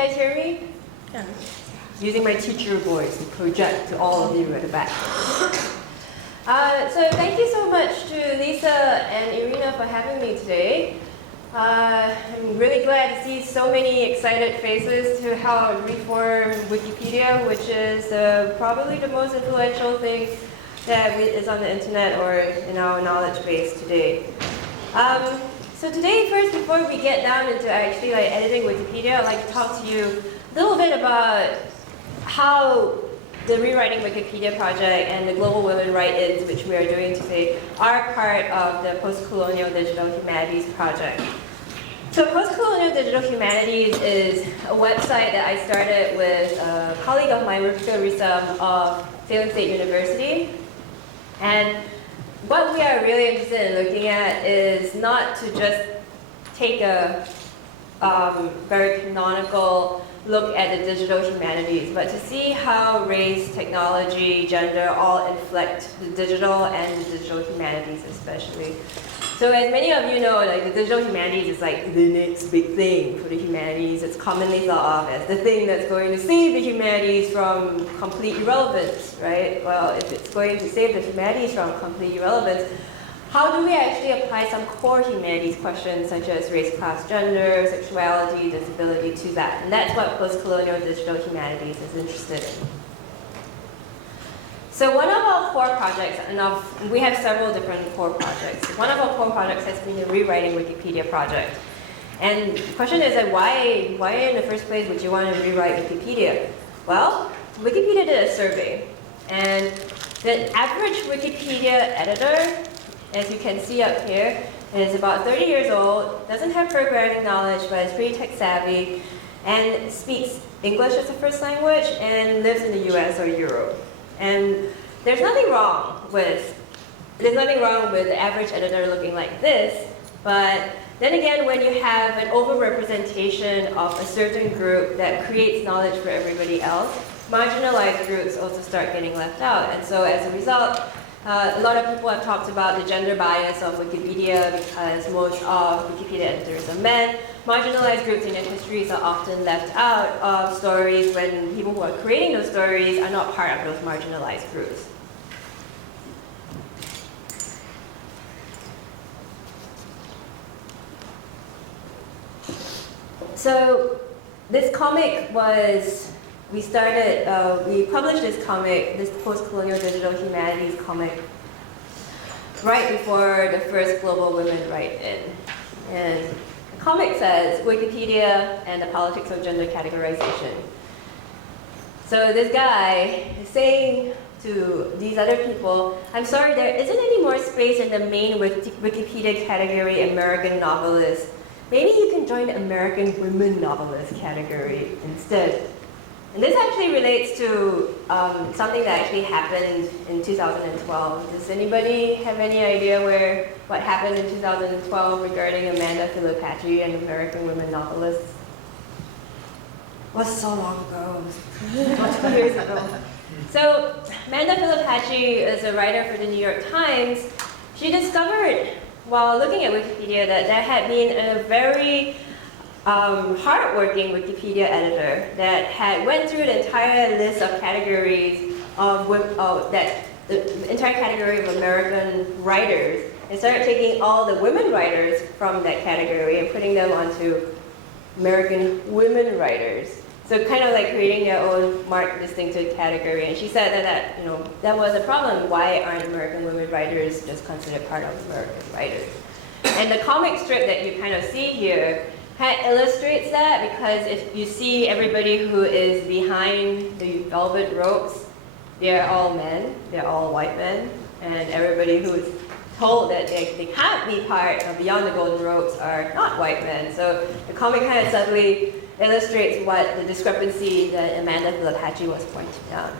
guys hear me? Yeah. Using my teacher voice to project to all of you at the back. So thank you so much to Lisa and Irina for having me today. I'm really glad to see so many excited faces to help reform Wikipedia, which is probably the most influential thing that is on the internet or in our knowledge base today. So today, first, before we get down into actually editing Wikipedia, I'd like to talk to you a little bit about how the Rewriting Wikipedia project and the Global Women Write-ins, which we are doing today, are part of the Post-Colonial Digital Humanities project. So Post-Colonial Digital Humanities is a website that I started with a colleague of mine, Rafika Risam of Salem State University. And what we are really interested in looking at is not to just take a very canonical look at the digital humanities, but to see how race, technology, gender all inflect the digital and the digital humanities especially. So as many of you know, the digital humanities is the next big thing for the humanities. It's commonly thought of as the thing that's going to save the humanities from complete irrelevance, right? Well, if it's going to save the humanities from complete irrelevance, how do we actually apply some core humanities questions such as race, class, gender, sexuality, disability to that? And that's what post-colonial digital humanities is interested in. So one of our core projects, and we have several different core projects. One of our core projects has been the Rewriting Wikipedia project. And the question is why in the first place would you want to rewrite Wikipedia? Well, Wikipedia did a survey. And the average Wikipedia editor, as you can see up here, is about 30 years old, doesn't have programming knowledge, but is pretty tech savvy, and speaks English as a first language, and lives in the US or Europe. And there's nothing wrong with the average editor looking like this, but then again, when you have an overrepresentation of a certain group that creates knowledge for everybody else, marginalized groups also start getting left out. And so as a result, a lot of people have talked about the gender bias of Wikipedia because most of Wikipedia editors are men. Marginalized groups in their histories are often left out of stories when people who are creating those stories are not part of those marginalized groups. So this comic was, we published this comic, this post-colonial digital humanities comic, right before the first Global Women Write-in. And the comic says, Wikipedia and the politics of gender categorization. So this guy is saying to these other people, I'm sorry, there isn't any more space in the main Wikipedia category American novelist. Maybe you can join the American women novelist category instead. And this actually relates to something that actually happened in 2012. Does anybody have any idea what happened in 2012 regarding Amanda Filipacci and American women novelists? It was so long ago, it was about 2 years ago. So Amanda Filipacci is a writer for the New York Times. She discovered, while looking at Wikipedia, that there had been a very hardworking Wikipedia editor that went through the entire list of categories the entire category of American writers, and started taking all the women writers from that category and putting them onto American women writers. So kind of like creating their own marked distinctive category. And she said that was a problem. Why aren't American women writers just considered part of American writers? And the comic strip that you kind of see here illustrates that, because if you see everybody who is behind the velvet ropes, they're all men, they're all white men, and everybody who is told that they can't be part of Beyond the Golden Ropes are not white men. So the comic kind of subtly illustrates what the discrepancy that Amanda Filipacci was pointing out.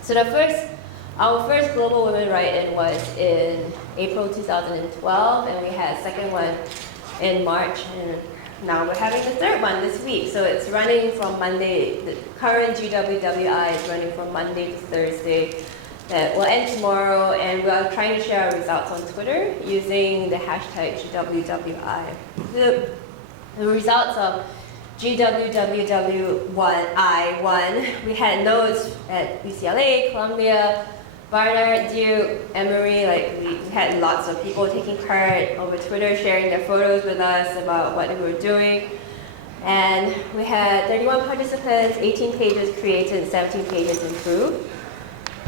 So our first Global Women Write-in was in April 2012, and we had a second one in March, and now we're having the third one this week. So it's running from Monday, the current GWWI is running from Monday to Thursday. That will end tomorrow, and we're trying to share our results on Twitter using the hashtag GWWI. The results of GWWI1. We had nodes at UCLA, Columbia, Barnard, Duke, Emory. Like we had lots of people taking part over Twitter, sharing their photos with us about what they were doing. And we had 31 participants, 18 pages created, 17 pages improved.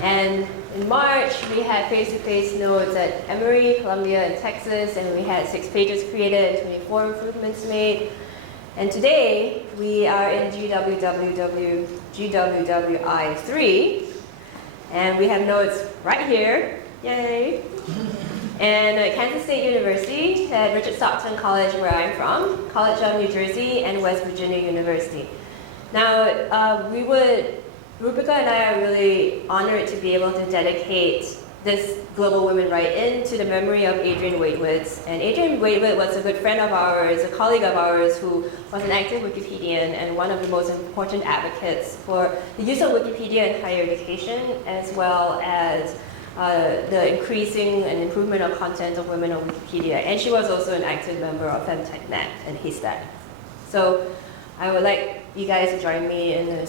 And in March, we had face-to-face nodes at Emory, Columbia, and Texas, and we had 6 pages created and 24 improvements made. And today, we are in GWWI3, and we have nodes right here, yay! And at Kansas State University, at Richard Stockton College, where I'm from, College of New Jersey, and West Virginia University. Now, Rupika and I are really honored to be able to dedicate this Global Women Write-In to the memory of Adrienne Waitwitz. And Adrienne Waitwitz was a good friend of ours, a colleague of ours who was an active Wikipedian and one of the most important advocates for the use of Wikipedia in higher education, as well as the increasing and improvement of content of women on Wikipedia. And she was also an active member of FemTechNet and HISTAC. So I would like you guys to join me in a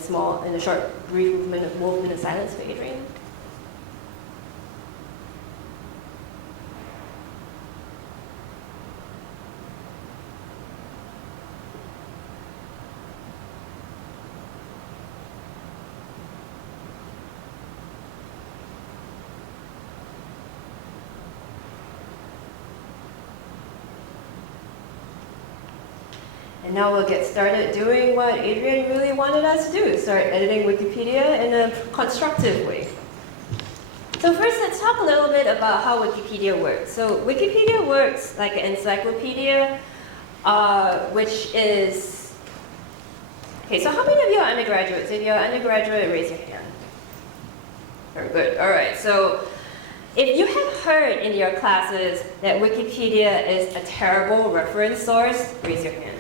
short, brief movement of silence for Adrienne. And now we'll get started doing what Adrienne really wanted us to do, start editing Wikipedia in a constructive way. So first, let's talk a little bit about how Wikipedia works. So Wikipedia works like an encyclopedia, which is, okay, so how many of you are undergraduates? If you're undergraduate, raise your hand. Very good, all right. So if you have heard in your classes that Wikipedia is a terrible reference source, raise your hand.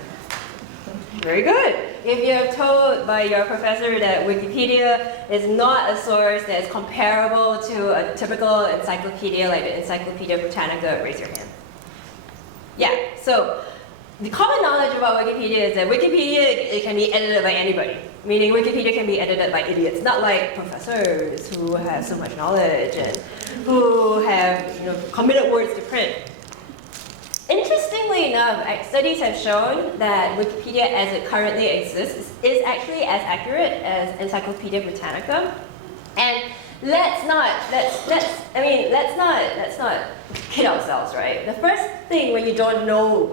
Very good. If you're told by your professor that Wikipedia is not a source that is comparable to a typical encyclopedia like the Encyclopedia Britannica, raise your hand. Yeah, so the common knowledge about Wikipedia is that Wikipedia can be edited by anybody, meaning Wikipedia can be edited by idiots, not like professors who have so much knowledge and who have committed words to print. Interestingly enough, studies have shown that Wikipedia as it currently exists is actually as accurate as Encyclopedia Britannica. And let's not kid ourselves, right? The first thing when you don't know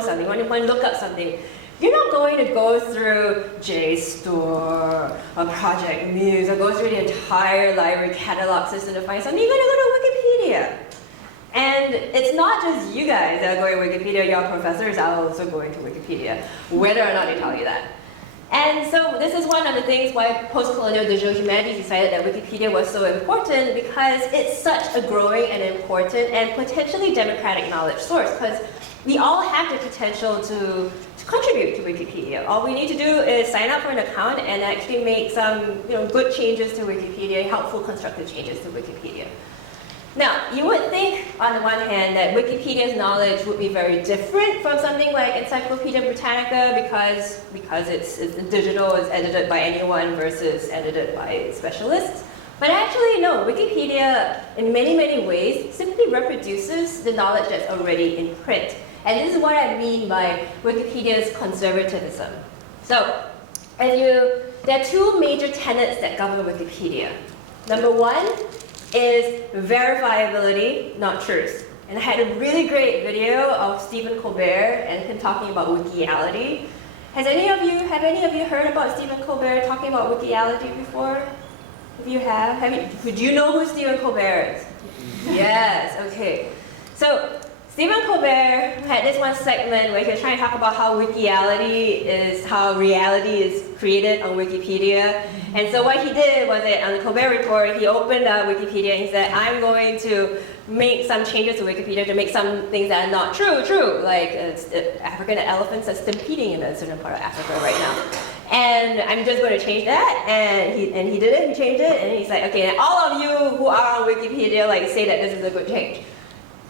something, when you want to look up something, you're not going to go through JSTOR or Project Muse or go through the entire library catalog system to find something. You're going to go to Wikipedia. And it's not just you guys that are going to Wikipedia, your professors are also going to Wikipedia, whether or not they tell you that. And so this is one of the things why post-colonial digital humanities decided that Wikipedia was so important, because it's such a growing and important and potentially democratic knowledge source, because we all have the potential to contribute to Wikipedia. All we need to do is sign up for an account and actually make some good changes to Wikipedia, helpful constructive changes to Wikipedia. Now, you would think, on the one hand, that Wikipedia's knowledge would be very different from something like Encyclopedia Britannica because it's digital, it's edited by anyone versus edited by specialists. But actually, no, Wikipedia, in many, many ways, simply reproduces the knowledge that's already in print. And this is what I mean by Wikipedia's conservatism. So, there are 2 major tenets that govern Wikipedia. Number 1, is verifiability, not truth. And I had a really great video of Stephen Colbert and him talking about Wikiality. Have any of you heard about Stephen Colbert talking about Wikiality before? If you have, do you know who Stephen Colbert is? Yes, okay. So Stephen Colbert had this one segment where he was trying to talk about how Wikiality is how reality is created on Wikipedia. And so what he did was that on the Colbert Report, he opened up Wikipedia and he said, I'm going to make some changes to Wikipedia to make some things that are not true, like African elephants are stampeding in a certain part of Africa right now. And I'm just going to change that. And he did it, he changed it, and he's like, okay, and all of you who are on Wikipedia say that this is a good change.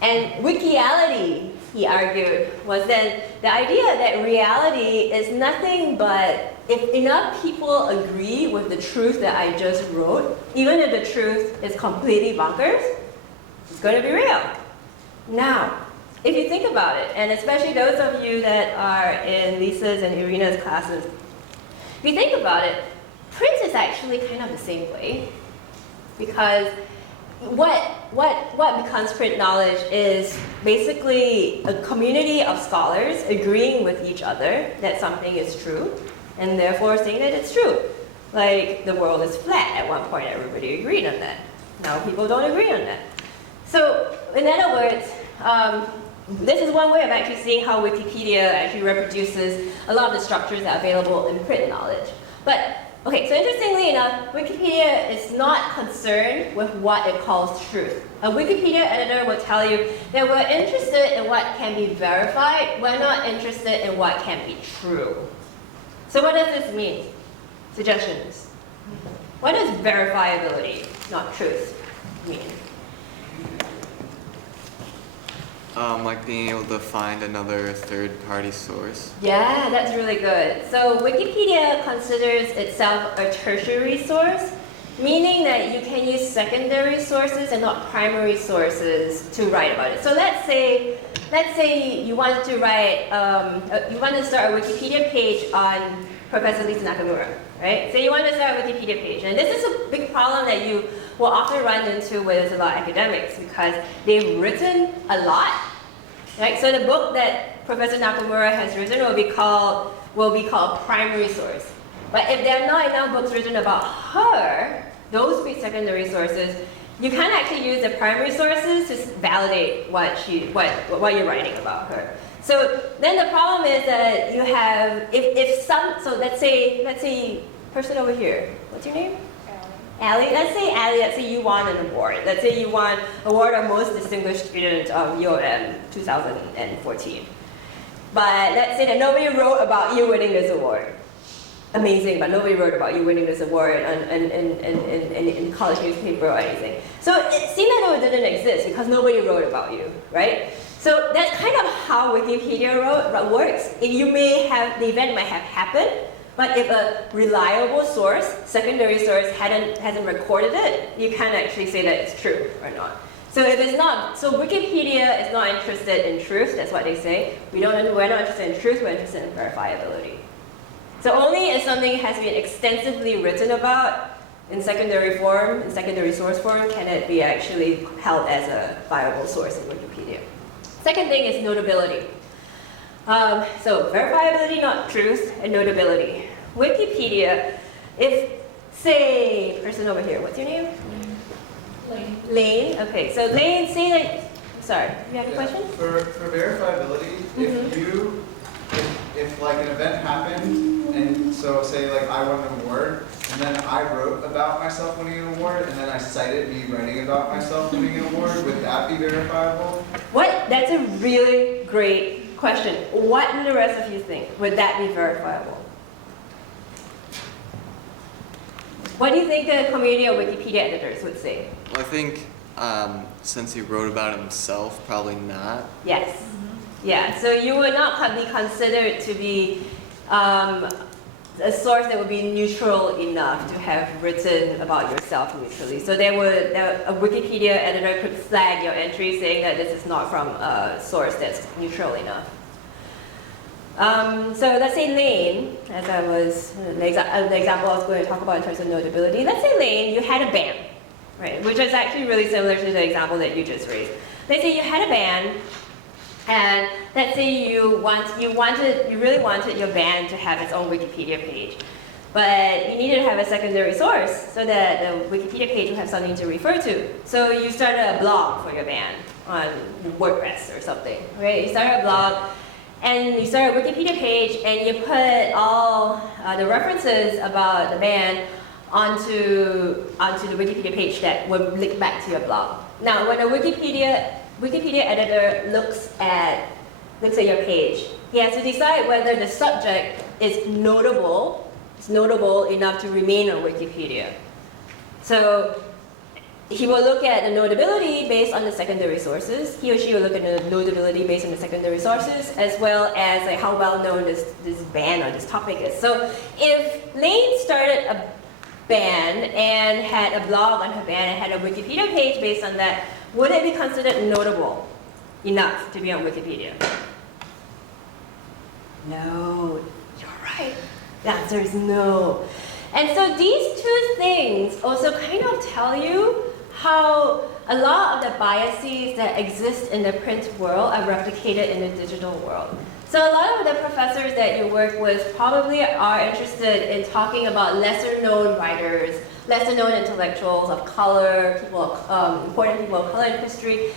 And Wikiality he argued, was then the idea that reality is nothing but if enough people agree with the truth that I just wrote, even if the truth is completely bonkers, it's going to be real. Now, if you think about it, and especially those of you that are in Lisa's and Irina's classes, if you think about it, print is actually kind of the same way. Because what becomes print knowledge is basically a community of scholars agreeing with each other that something is true, and therefore saying that it's true. Like the world is flat. At one point, everybody agreed on that. Now people don't agree on that. So, in other words, this is one way of actually seeing how Wikipedia actually reproduces a lot of the structures that are available in print knowledge. But, okay, so interestingly enough, Wikipedia is not concerned with what it calls truth. A Wikipedia editor will tell you that we're interested in what can be verified, we're not interested in what can be true. So what does this mean? Suggestions. What does verifiability, not truth, mean? Like being able to find another third-party source. Yeah, that's really good. So Wikipedia considers itself a tertiary source, meaning that you can use secondary sources and not primary sources to write about it. So let's say you want to write, you want to start a Wikipedia page on Professor Lisa Nakamura, right? So you want to start a Wikipedia page, and this is a big problem that you will often run into with a lot of academics because they've written a lot. Right? So the book that Professor Nakamura has written will be called primary source. But if there are not enough books written about her, those be secondary sources, you can actually use the primary sources to validate what you're writing about her. So then the problem is that you have so let's say person over here, what's your name? Allie, let's say you won an award. Let's say you won award of most distinguished student of UOM 2014. But let's say that nobody wrote about you winning this award. Amazing, but nobody wrote about you winning this award in college newspaper or anything. So it seemed that it didn't exist because nobody wrote about you, right? So that's kind of how Wikipedia works. The event might have happened, but if a reliable source, secondary source, hasn't recorded it, you can't actually say that it's true or not. So if it's not, so Wikipedia is not interested in truth, that's what they say. We're not interested in truth, we're interested in verifiability. So only if something has been extensively written about in secondary form, in secondary source form, can it be actually held as a viable source in Wikipedia. Second thing is notability. So verifiability, not truth, and notability. Wikipedia, if, say, person over here, what's your name? Lane. Lane, okay, so Lane, say that, sorry, you have a question? For verifiability, if like an event happened, and so say like I won an award, and then I wrote about myself winning an award, and then I cited me writing about myself winning an award, would that be verifiable? That's a really great question. What do the rest of you think? Would that be verifiable? What do you think the community of Wikipedia editors would say? Well, I think since he wrote about it himself, probably not. Yes. Yeah, so you would not be considered to be a source that would be neutral enough to have written about yourself neutrally. So a Wikipedia editor could flag your entry saying that this is not from a source that's neutral enough. So let's say Lane, as I was, the example I was going to talk about in terms of notability, let's say Lane, you had a band, right, which is actually really similar to the example that you just raised. Let's say you had a band, and let's say you really wanted your band to have its own Wikipedia page, but you needed to have a secondary source so that the Wikipedia page would have something to refer to. So you started a blog for your band on WordPress or something, right? You started a blog, and you start a Wikipedia page, and you put all the references about the band onto the Wikipedia page that would link back to your blog. Now, when a Wikipedia editor looks at your page, he has to decide whether the subject is notable enough to remain on Wikipedia. So he will look at the notability based on the secondary sources. He or she will look at the notability based on the secondary sources, as well as like how well known this band or this topic is. So if Lane started a band and had a blog on her band and had a Wikipedia page based on that, would it be considered notable enough to be on Wikipedia? No, you're right. The answer is no. And so these two things also kind of tell you how a lot of the biases that exist in the print world are replicated in the digital world. So a lot of the professors that you work with probably are interested in talking about lesser known writers, lesser known intellectuals of color, important people of color in history.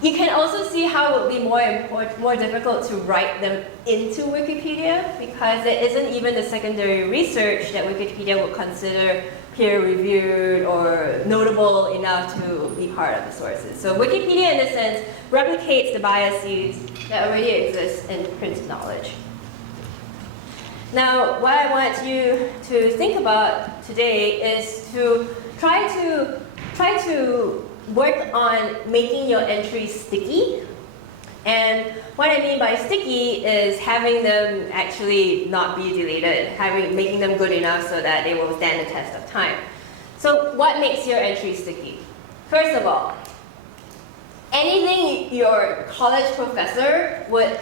You can also see how it would be more difficult to write them into Wikipedia because there isn't even the secondary research that Wikipedia would consider peer-reviewed or notable enough to be part of the sources. So Wikipedia, in a sense, replicates the biases that already exist in print knowledge. Now, what I want you to think about today is to try to work on making your entries sticky. And what I mean by sticky is having them actually not be deleted, making them good enough so that they will stand the test of time. So what makes your entry sticky? First of all, anything your college professor would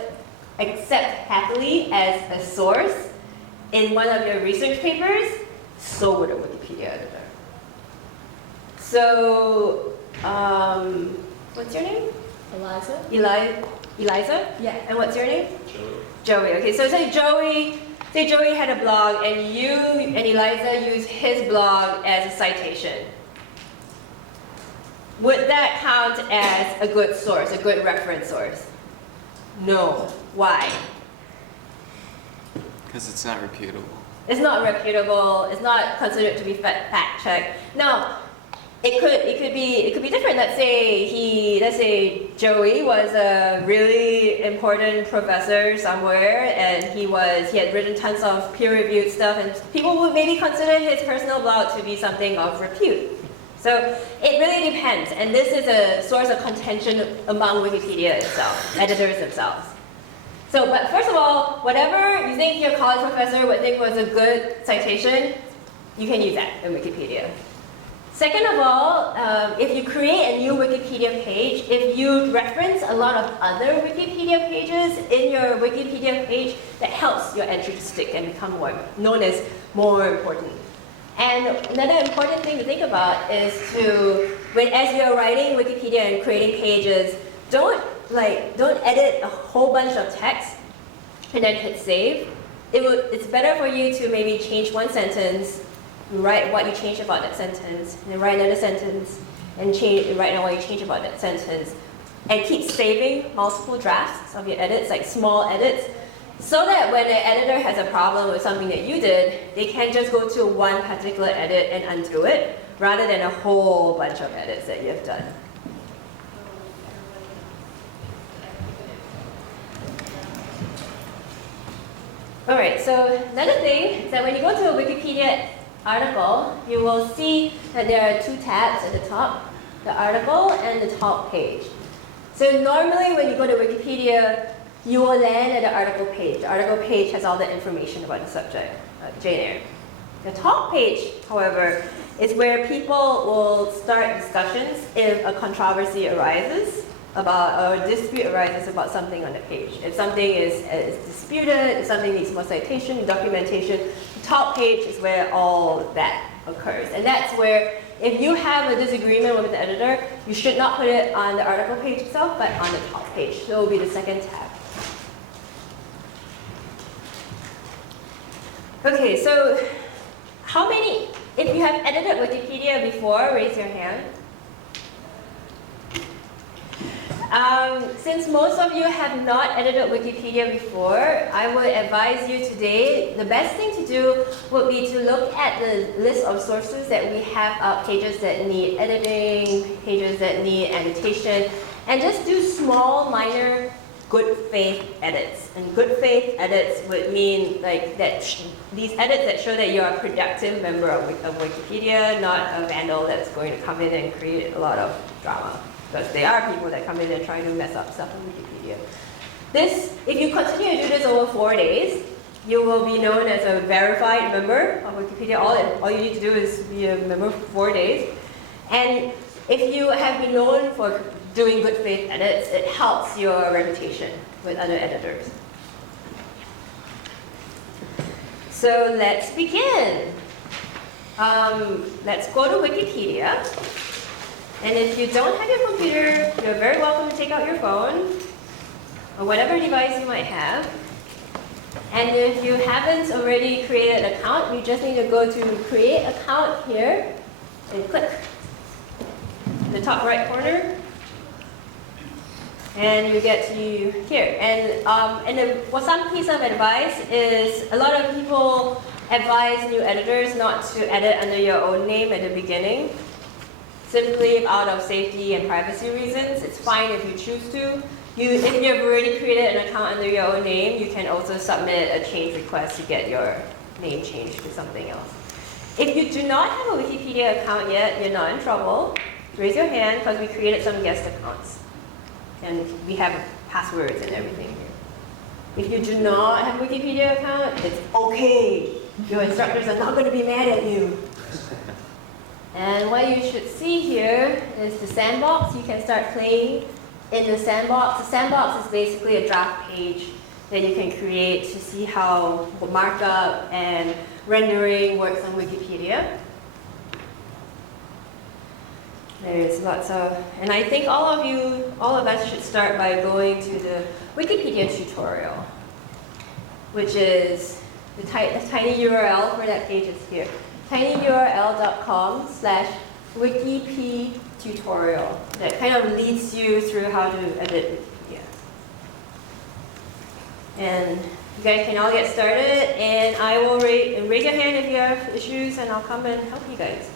accept happily as a source in one of your research papers, so would a Wikipedia editor. So, what's your name? Eliza? Eliza? Yeah. And what's your name? Joey. Okay, so say Joey had a blog and you and Eliza used his blog as a citation. Would that count as a good source, a good reference source? No. Why? Because it's not reputable. It's not reputable. It's not considered to be fact checked. Now, it could be different. Let's say Joey was a really important professor somewhere, and he had written tons of peer-reviewed stuff, and people would maybe consider his personal blog to be something of repute. So it really depends, and this is a source of contention among Wikipedia itself, editors themselves. So, but first of all, whatever you think your college professor would think was a good citation, you can use that in Wikipedia. Second of all, if you create a new Wikipedia page, if you reference a lot of other Wikipedia pages in your Wikipedia page, that helps your entry to stick and become known as more important. And another important thing to think about is as you're writing Wikipedia and creating pages, don't edit a whole bunch of text and then hit save. It's better for you to maybe change one sentence, write what you changed about that sentence, and then write another sentence, and write what you changed about that sentence, and keep saving multiple drafts of your edits, like small edits, so that when the editor has a problem with something that you did, they can just go to one particular edit and undo it, rather than a whole bunch of edits that you've done. Alright, so another thing is that when you go to a Wikipedia article, you will see that there are two tabs at the top, the article and the top page. So normally when you go to Wikipedia, you will land at the article page. The article page has all the information about the subject, Jane Eyre. The top page, however, is where people will start discussions if a controversy arises or a dispute arises about something on the page. If something is disputed, if something needs more citation, documentation, the top page is where all that occurs. And that's where, if you have a disagreement with the editor, you should not put it on the article page itself, but on the top page. So it will be the second tab. Okay, so if you have edited Wikipedia before, raise your hand. Since most of you have not edited Wikipedia before, I would advise you today, the best thing to do would be to look at the list of sources that we have, pages that need editing, pages that need annotation, and just do small, minor good faith edits. And good faith edits would mean like that these edits that show that you're a productive member of Wikipedia, not a vandal that's going to come in and create a lot of drama. Because there are people that come in and try to mess up stuff in Wikipedia. This, if you continue to do this over 4 days, you will be known as a verified member of Wikipedia. All you need to do is be a member for 4 days. And if you have been known for doing good faith edits, it helps your reputation with other editors. So let's begin. Let's go to Wikipedia. And if you don't have your computer, you're very welcome to take out your phone or whatever device you might have. And if you haven't already created an account, you just need to go to Create Account here and click in the top right corner. And you get to here. And some piece of advice is a lot of people advise new editors not to edit under your own name at the beginning. Simply out of safety and privacy reasons. It's fine if you choose to. If you've already created an account under your own name, you can also submit a change request to get your name changed to something else. If you do not have a Wikipedia account yet, you're not in trouble. Raise your hand because we created some guest accounts. And we have passwords and everything here. If you do not have a Wikipedia account, it's okay. Your instructors are not going to be mad at you. And what you should see here is the sandbox. You can start playing in the sandbox. The sandbox is basically a draft page that you can create to see how markup and rendering works on Wikipedia. There's lots of, and I think all of us should start by going to the Wikipedia tutorial, which is the tiny URL for that page is here. tinyurl.com/wikiptutorial. That kind of leads you through how to edit Wikipedia. And you guys can all get started, and I will raise your hand if you have issues, and I'll come and help you guys.